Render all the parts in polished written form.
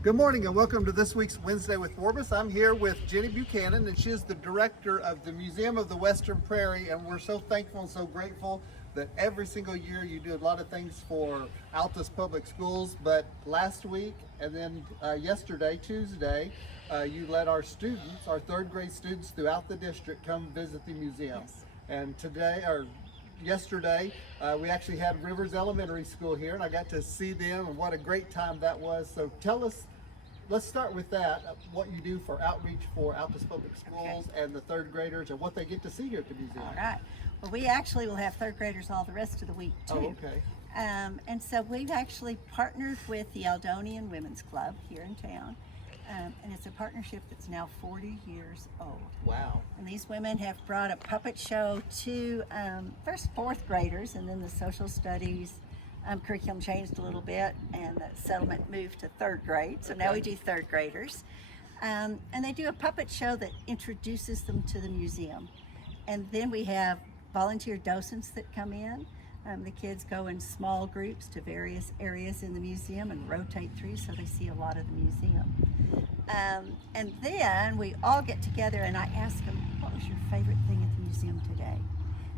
Good morning and welcome to this week's Wednesday with Forbes. I'm here with Jenny Buchanan, and she is the director of the Museum of the Western Prairie, and we're so thankful and so grateful that every single year you do a lot of things for Altus Public Schools, but last week and then yesterday, Tuesday, you let our students, our third grade students throughout the district come visit the museum. Yes. And today, or yesterday, we actually had Rivers Elementary School here, and I got to see them, and what a great time that was. So tell us, let's start with that, what you do for outreach for Altus Public Schools and the third graders, and what they get to see here at the museum. All right. Well, we actually will have third graders all the rest of the week too. Oh, okay. And so we've actually partnered with the Eldonian Women's Club here in town. And it's a partnership that's now 40 years old. Wow. And these women have brought a puppet show to first fourth graders, and then the social studies curriculum changed a little bit, and the settlement moved to third grade. So now we do third graders. And they do a puppet show that introduces them to the museum. And then we have volunteer docents that come in. The kids go in small groups to various areas in the museum and rotate through, so they see a lot of the museum. And then we all get together and I ask them, what was your favorite thing at the museum today?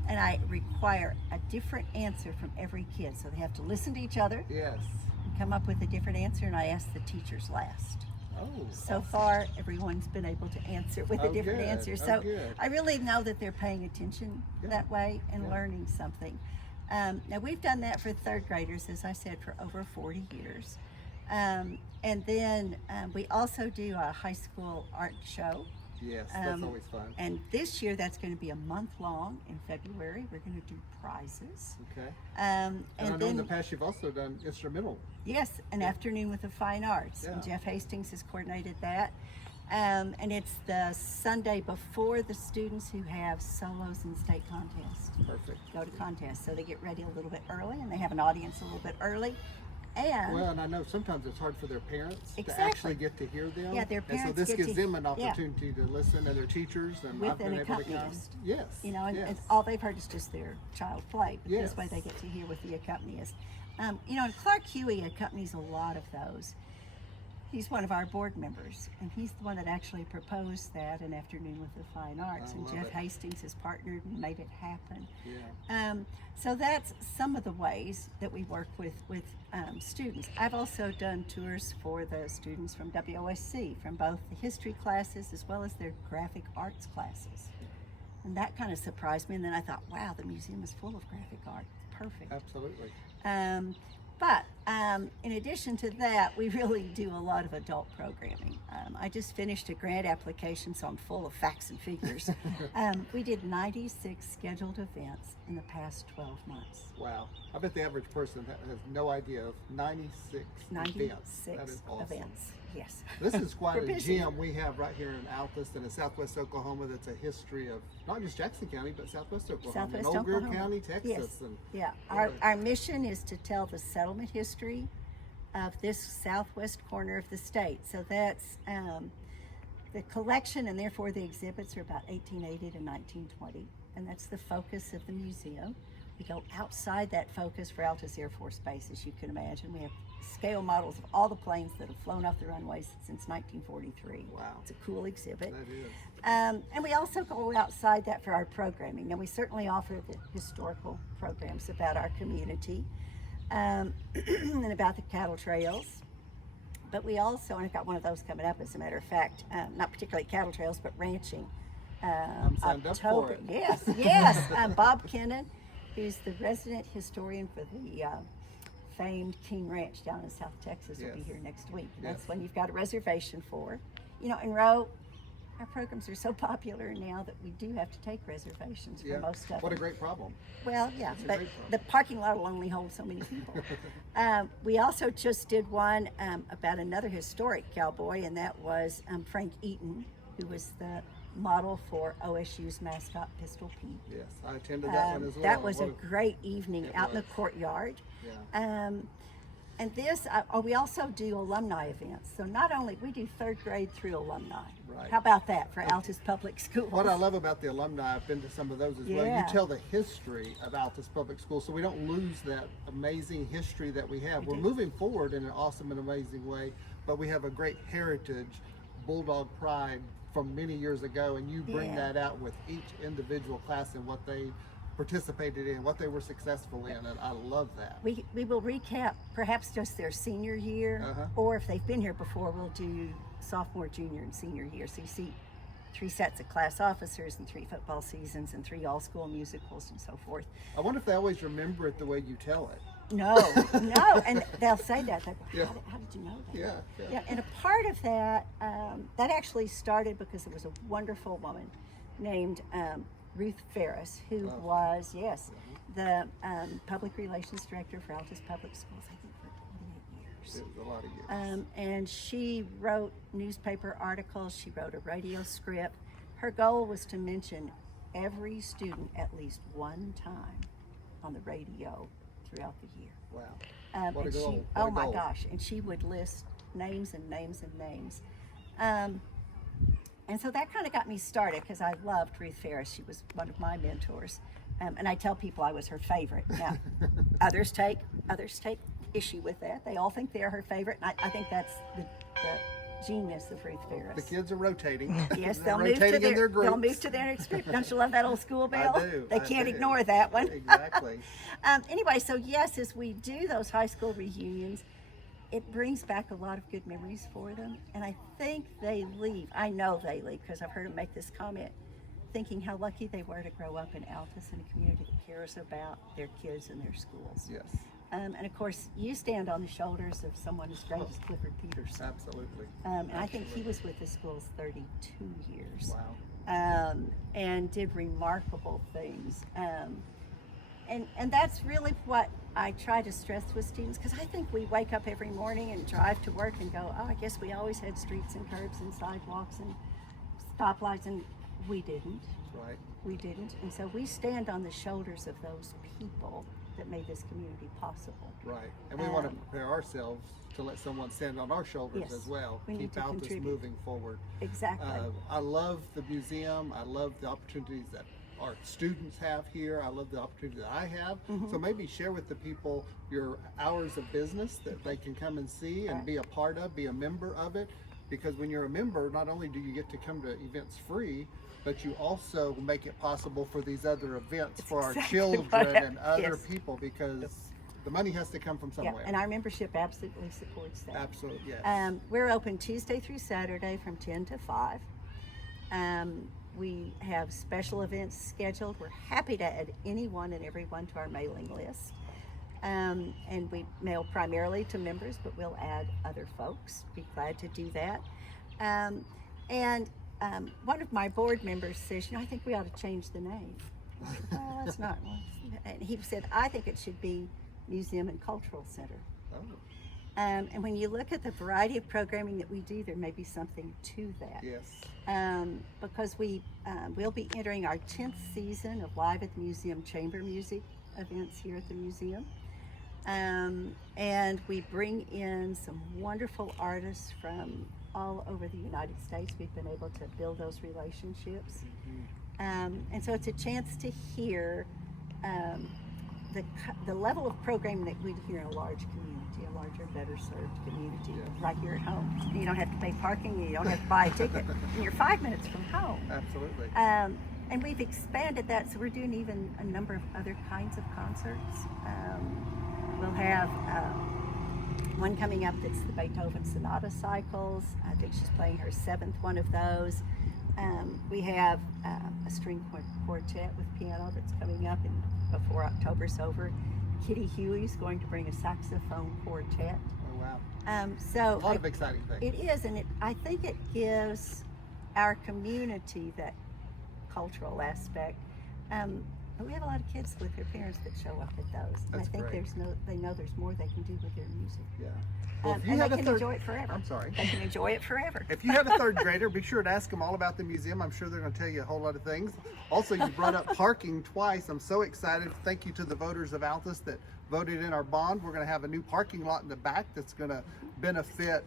And I require a different answer from every kid. So they have to listen to each other, Yes. and come up with a different answer, and I ask the teachers last. Oh. So far, everyone's been able to answer with a Oh, different good. answer. Oh, So good. I really know that they're paying attention Yeah. that way and Yeah. learning something. Now we've done that for third graders, as I said, for over 40 years. And then we also do a high school art show. Yes, that's always fun. And this year that's going to be a month long in February. We're going to do prizes. Okay. And And I know then in the past you've also done instrumental. yes, an afternoon with the fine arts. And Yeah. Jeff Hastings has coordinated that. And it's the Sunday before the students who have solos and state contests Perfect. go to contests. So they get ready a little bit early and they have an audience a little bit early. And Well, and I know sometimes it's hard for their parents to Exactly. actually get to hear them. Yeah, their And so parents this get gives to- them an yeah. opportunity to listen, and their teachers, and With I've been an able to come. accompanist. Yes. you know, and, yes. and all they've heard is just their child play. But Yes. this way they get to hear with the accompanist. You know, and Clark Huey accompanies a lot of those. He's one of our board members, and he's the one that actually proposed that an afternoon with the fine arts. I And love Jeff it. Hastings has partnered and made it happen. Yeah. So that's some of the ways that we work with students. I've also done tours for the students from WOSC, from both the history classes as well as their graphic arts classes. And that kind of surprised me. And then I thought, wow, the museum is full of graphic art. Perfect. Absolutely. But in addition to that, we really do a lot of adult programming. I just finished a grant application, so I'm full of facts and figures. We did 96 scheduled events in the past 12 months. Wow. I bet the average person has no idea of 96 events. 96 That is awesome. events. Yes. This is quite We're a busy. gem we have right here in Altus and in Southwest Oklahoma. That's a history of not just Jackson County, but Southwest Oklahoma, Southwest and Old Greer Oklahoma. County, Texas. Yes. And Yeah. Yeah. Our mission is to tell the settlement history of this southwest corner of the state. So that's the collection, and therefore the exhibits are about 1880 to 1920, and that's the focus of the museum. We go outside that focus for Altus Air Force Base, as you can imagine. We have scale models of all the planes that have flown off the runways since 1943. Wow. It's a cool exhibit. that is. And we also go outside that for our programming. Now, we certainly offer the historical programs about our community and about the cattle trails. But we also, and I've got one of those coming up, as a matter of fact, not particularly cattle trails, but ranching. I'm signed up for it. Yes, yes. Bob Kennan, who's the resident historian for the famed King Ranch down in South Texas, will be Yes. here next week. And Yes. that's one you've got a reservation for. You know, in Roe, our programs are so popular now that we do have to take reservations for Yeah. most of them. What a great problem. Well, yeah, That's a but great problem. the parking lot will only hold so many people. We also just did one about another historic cowboy, and that was Frank Eaton, who was the model for OSU's mascot Pistol Pete. Yes, I attended that one as well. That was a What great evening It out in the was. courtyard. Yeah. And this, we also do alumni events. So not only, we do third grade through alumni. Right. How about that for Altus Public Schools? What I love about the alumni, I've been to some of those as well. You Yeah. tell the history of Altus Public Schools, so we don't lose that amazing history that we have. We're do. moving forward in an awesome and amazing way, but we have a great heritage, Bulldog pride from many years ago, and you bring Yeah. that out with each individual class and what they participated in, what they were successful in, and I love that. We will recap perhaps just their senior year, Uh-huh. or if they've been here before, we'll do sophomore, junior, and senior year. So you see 3 sets of class officers and 3 football seasons and 3 all-school musicals and so forth. I wonder if they always remember it the way you tell it. No, and they'll say that. They go, Yeah. how did you know that? Yeah. And a part of that, that actually started because there was a wonderful woman named Ruth Ferris, who Oh. was, the public relations director for Altus Public Schools, I think, for 28 years. It was a lot of years. And she wrote newspaper articles, she wrote a radio script. Her goal was to mention every student at least one time on the radio throughout the year. Wow. What a And goal. she, What a oh my goal. gosh, and she would list names and names and names. And so that kind of got me started because I loved Ruth Ferris. She was one of my mentors. And I tell people I was her favorite. Now, others take issue with that. They all think they're her favorite. And I think that's the genius of Ruth Ferris. The kids are rotating. Yes, They're they'll move to rotating in their groups. they'll move to their next group. Don't you love that old school bell? I do. They I can't do. ignore that one. Exactly. Anyway, so yes, as we do those high school reunions, it brings back a lot of good memories for them. And I think they leave. I know they leave because I've heard them make this comment, thinking how lucky they were to grow up in Altus in a community that cares about their kids and their schools. Yes. And of course, you stand on the shoulders of someone as great as Clifford Peterson. Absolutely. And I think he was with the schools 32 years. Wow. And did remarkable things. And that's really what I try to stress with students, because I think we wake up every morning and drive to work and go, oh, I guess we always had streets and curbs and sidewalks and stoplights, and we didn't. Right. We didn't. And so we stand on the shoulders of those people that made this community possible. Right. And we want to prepare ourselves to let someone stand on our shoulders Yes. as well. We need Keep to Altus contribute. moving forward. Exactly. I love the museum. I love the opportunities that our students have here. I love the opportunity that I have. Mm-hmm. So maybe share with the people your hours of business that they can come and see and Right. be a part of, be a member of it. Because when you're a member, not only do you get to come to events free, but you also make it possible for these other events That's for our exactly what children and other yes. people, because the money has to come from Yeah, somewhere. and our membership absolutely supports that. Absolutely, yes. We're open Tuesday through Saturday from 10 to 5. We have special events scheduled. We're happy to add anyone and everyone to our mailing list. And we mail primarily to members, but we'll add other folks. Be glad to do that. One of my board members says, I think we ought to change the name. I said, oh, that's not. And he said, I think it should be Museum and Cultural Center. Oh, And when you look at the variety of programming that we do, there may be something to that. yes. Because we'll be entering our 10th season of Live at the Museum chamber music events here at the museum. And we bring in some wonderful artists from all over the United States. We've been able to build those relationships. And so it's a chance to hear the level of programming that we'd hear in a large community, a larger, better served community, Yeah. right here at home. You don't have to pay parking, you don't have to buy a ticket, and you're 5 minutes from home. Absolutely. And we've expanded that, so we're doing even a number of other kinds of concerts. We'll have one coming up that's the Beethoven Sonata Cycles. I think she's playing her 7th one of those. We have a string quartet with piano that's coming up before October's over. Kitty Huey's going to bring a saxophone quartet. Oh, wow. So A lot of exciting things. it is, and I think it gives our community that cultural aspect. But we have a lot of kids with their parents that show up at those. And That's I think great. they know there's more they can do with their music. Yeah. Well, if you And they had a can third, enjoy it forever. I'm sorry. They can enjoy it forever. If you had a third grader, be sure to ask them all about the museum. I'm sure they're going to tell you a whole lot of things. Also, you brought up parking twice. I'm so excited. Thank you to the voters of Altus that voted in our bond. We're going to have a new parking lot in the back that's going to benefit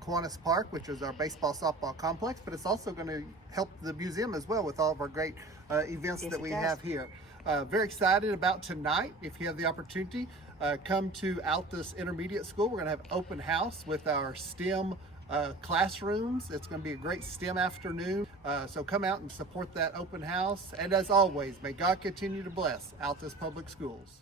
Kiwanis Park, which is our baseball softball complex, but it's also going to help the museum as well with all of our great events Yes, that it we does. have here. Very excited about tonight. If you have the opportunity, come to Altus Intermediate School. We're going to have open house with our STEM classrooms. It's going to be a great STEM afternoon. So come out and support that open house. And as always, may God continue to bless Altus Public Schools.